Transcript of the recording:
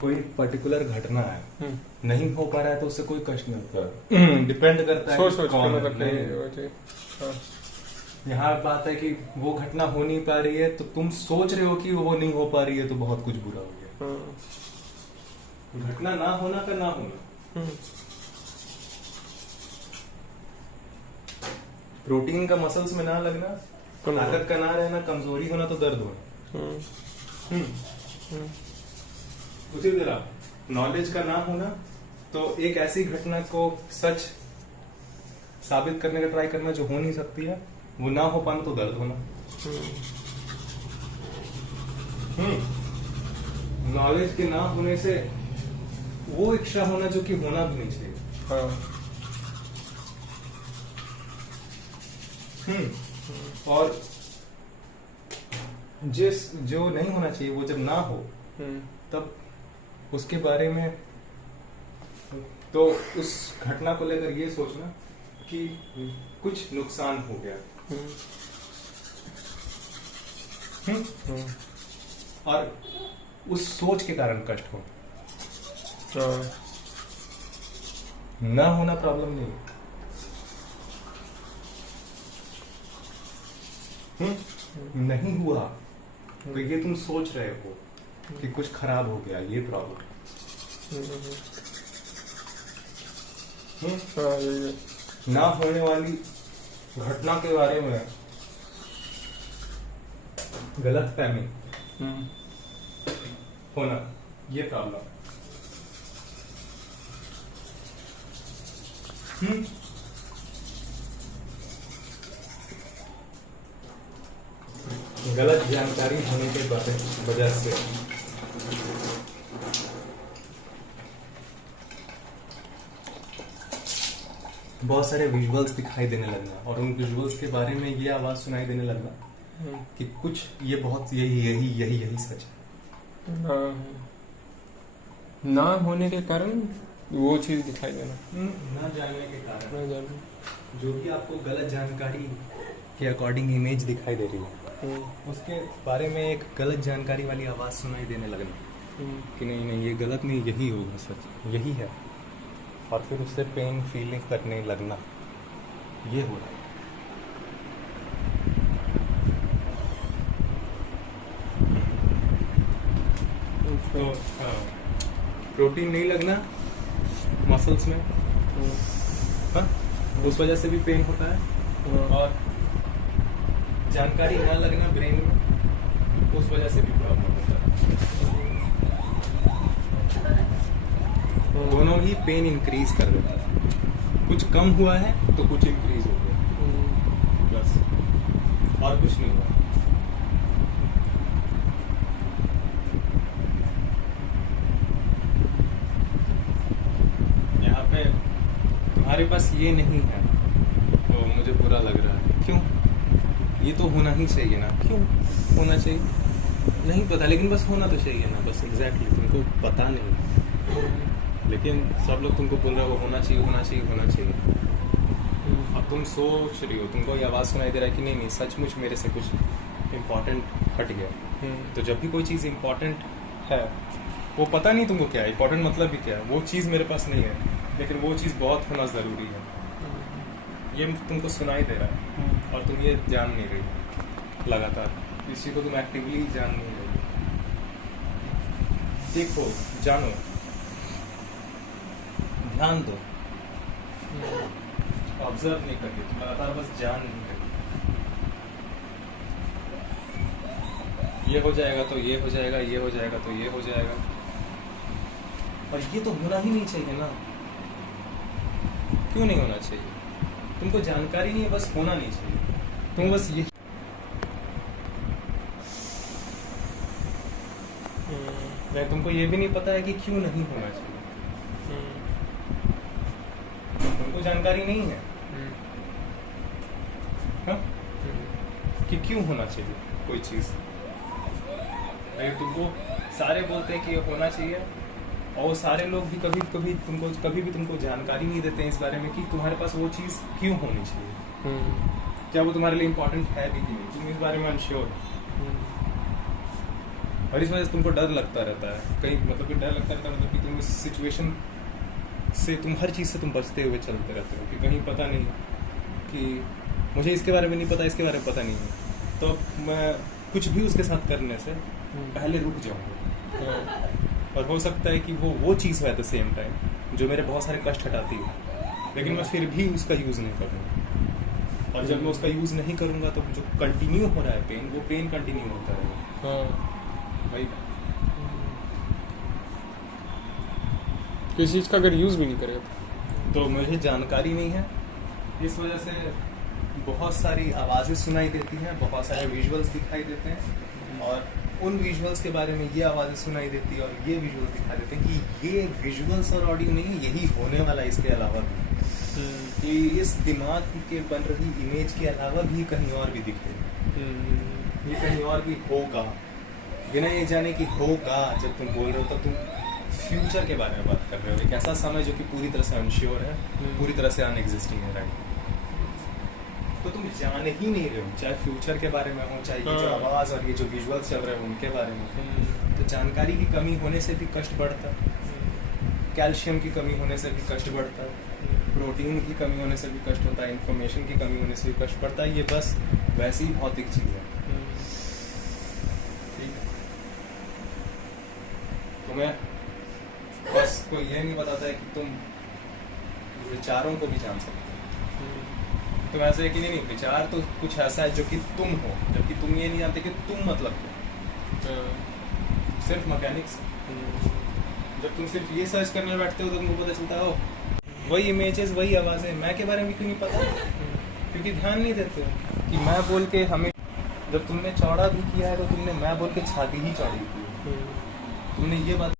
कोई पर्टिकुलर घटना है, नहीं हो पा रहा है तो उससे कोई कष्ट नहीं होता, डिपेंड करता है सोच कौन के मतलब नहीं। हाँ। यहाँ बात है कि वो घटना हो नहीं पा रही है तो तुम सोच रहे हो कि वो नहीं हो पा रही है, तो बहुत कुछ बुरा हो गया। घटना ना होना का ना होना, प्रोटीन का मसल्स में ना लगना, ताकत का ना रहना, कमजोरी होना तो दर्द होना, उसी तरह नॉलेज का ना होना तो एक ऐसी घटना को सच साबित करने का ट्राई करना जो हो नहीं सकती है, वो ना हो पाना तो दर्द होना। नॉलेज के ना होने से वो इच्छा होना जो कि होना भी नहीं चाहिए। और जो नहीं होना चाहिए वो जब ना हो तब उसके बारे में तो उस घटना को लेकर ये सोचना कि कुछ नुकसान हो गया, और उस सोच के कारण कष्ट हो। ना होना प्रॉब्लम नहीं, नहीं हुआ तो ये तुम सोच रहे हो कि कुछ खराब हो गया, ये प्रॉब्लम। ना होने वाली घटना के बारे में गलत फहमी होना, ये प्रॉब्लम। गलत जानकारी होने के वजह से बहुत सारे विजुअल्स दिखाई देने लगना, और उन विजुअल्स के बारे में ये आवाज सुनाई देने लगना कि कुछ ये बहुत यही सच है। ना होने के कारण वो चीज दिखाई देना, ना जानने के कारण जो भी आपको गलत जानकारी के अकॉर्डिंग इमेज दिखाई दे रही है, उसके बारे में एक गलत जानकारी वाली आवाज सुनाई देने लगना कि नहीं ये गलत नहीं, यही होगा, सच यही है, और फिर उससे पेन फीलिंग करने लगना, ये हो रहा है। तो प्रोटीन नहीं लगना मसल्स में, उस वजह से भी पेन होता है, और जानकारी न लगना ब्रेन में, उस वजह से भी प्रॉब्लम होता है। दोनों ही पेन इंक्रीज कर देता है, कुछ कम हुआ है तो कुछ इंक्रीज हो गया, बस, और कुछ नहीं हुआ। यहाँ पे तुम्हारे पास ये नहीं है तो मुझे बुरा लग रहा है, क्यों? ये तो होना ही चाहिए ना, क्यों होना चाहिए? नहीं पता, लेकिन बस होना तो चाहिए ना, बस एग्जैक्टली तुमको पता नहीं, लेकिन सब लोग तुमको बोल रहे हो होना चाहिए होना चाहिए होना चाहिए। अब तुम सोच रही हो, तुमको ये आवाज़ सुनाई दे रहा है कि नहीं सचमुच मेरे से कुछ इम्पोर्टेंट हट गया। तो जब भी कोई चीज़ इम्पोर्टेंट है, वो पता नहीं तुमको क्या है इम्पोर्टेंट, मतलब भी क्या है, वो चीज़ मेरे पास नहीं है, लेकिन वो चीज़ बहुत होना ज़रूरी है, ये तुमको सुनाई दे रहा है, और तुम ये जान नहीं रही लगातार, इस चीज़ को तुम एक्टिवली जान नहीं रही। देखो, जानो, ध्यान दो, ऑब्जर्व नहीं करके, तुम लगातार बस जान नहीं रही। ये हो जाएगा तो ये हो जाएगा, ये हो जाएगा तो ये हो जाएगा, और ये तो होना ही नहीं चाहिए ना। क्यों नहीं होना चाहिए? तुमको जानकारी नहीं है, बस होना नहीं चाहिए, तुम बस ये नहीं, तुमको ये भी नहीं पता है कि क्यों नहीं होना चाहिए, तुमको जानकारी नहीं है कि क्यों होना चाहिए कोई चीज। तुमको सारे बोलते हैं कि ये होना चाहिए, और सारे लोग भी कभी भी तुमको जानकारी नहीं देते हैं इस बारे में कि तुम्हारे पास वो चीज क्यों होनी चाहिए, क्या वो तुम्हारे लिए इम्पोर्टेंट है भी कि नहीं, तुम इस बारे में अनश्योर। और इस वजह से तुमको डर लगता रहता है कहीं, मतलब कि डर लगता रहता है, मतलब कि तुम इस सिचुएशन से, तुम हर चीज़ से तुम बचते हुए चलते रहते हो कि कहीं पता नहीं कि मुझे इसके बारे में नहीं पता, इसके बारे में पता नहीं है, तो अब मैं कुछ भी उसके साथ करने से पहले रुक जाऊँगा। और हो सकता है कि वो चीज़ है एट द सेम टाइम जो मेरे बहुत सारे कष्ट हटाती है, लेकिन मैं फिर भी उसका यूज़ नहीं करूँगा। और जब मैं उसका यूज़ नहीं करूँगा तो जो कंटिन्यू हो रहा है पेन, वो पेन कंटिन्यू होता है भाई। किसी चीज़ का अगर यूज़ भी नहीं करेगा तो मुझे जानकारी नहीं है, इस वजह से बहुत सारी आवाज़ें सुनाई देती हैं, बहुत सारे विजुअल्स दिखाई देते हैं, और उन विजुअल्स के बारे में ये आवाज़ें सुनाई देती है और ये विजुअल्स दिखाई देते हैं कि ये विजुअल्स और ऑडियो नहीं है, यही होने वाला है इसके अलावा भी, कि इस दिमाग के बन रही इमेज के अलावा भी कहीं और भी दिखेगा, ये कहीं और भी होगा, बिना ये जाने कि होगा। जब तुम बोल रहे हो तब तुम फ्यूचर के बारे में बात कर रहे हो, एक ऐसा समय जो कि पूरी तरह से अनश्योर है, पूरी तरह से अनएग्जिस्टिंग है, राइट? तो तुम जान ही नहीं रहे हो, चाहे फ्यूचर के बारे में हो, चाहे ये जो आवाज़ और ये जो विजुअल्स चल रहे हो उनके बारे में। तो जानकारी की कमी होने से भी कष्ट बढ़ता है, कैल्शियम की कमी होने से भी कष्ट बढ़ता है, प्रोटीन की कमी होने से भी कष्ट होता है, इंफॉर्मेशन की कमी होने से भी कष्ट पड़ता है। ये बस वैसी ही भौतिक चीज़ है, ठीक है? तुम्हें बस कोई ये नहीं बताता है कि तुम विचारों को भी जान सकते हो। तुम ऐसे है कि नहीं, विचार तो कुछ ऐसा है जो कि तुम हो, जबकि तुम ये नहीं जानते कि तुम मतलब क्या, सिर्फ मैकेनिक्स। जब तुम सिर्फ ये सर्च करने बैठते हो तो तुमको पता चलता हो वही इमेजेस, वही आवाज़ें, मैं के बारे में क्यों नहीं पता, क्योंकि ध्यान नहीं देते हो कि मैं बोल के हमें, जब तुमने चौड़ा भी किया है तो तुमने मैं बोल के छाती ही चौड़ी की, तुमने ये बात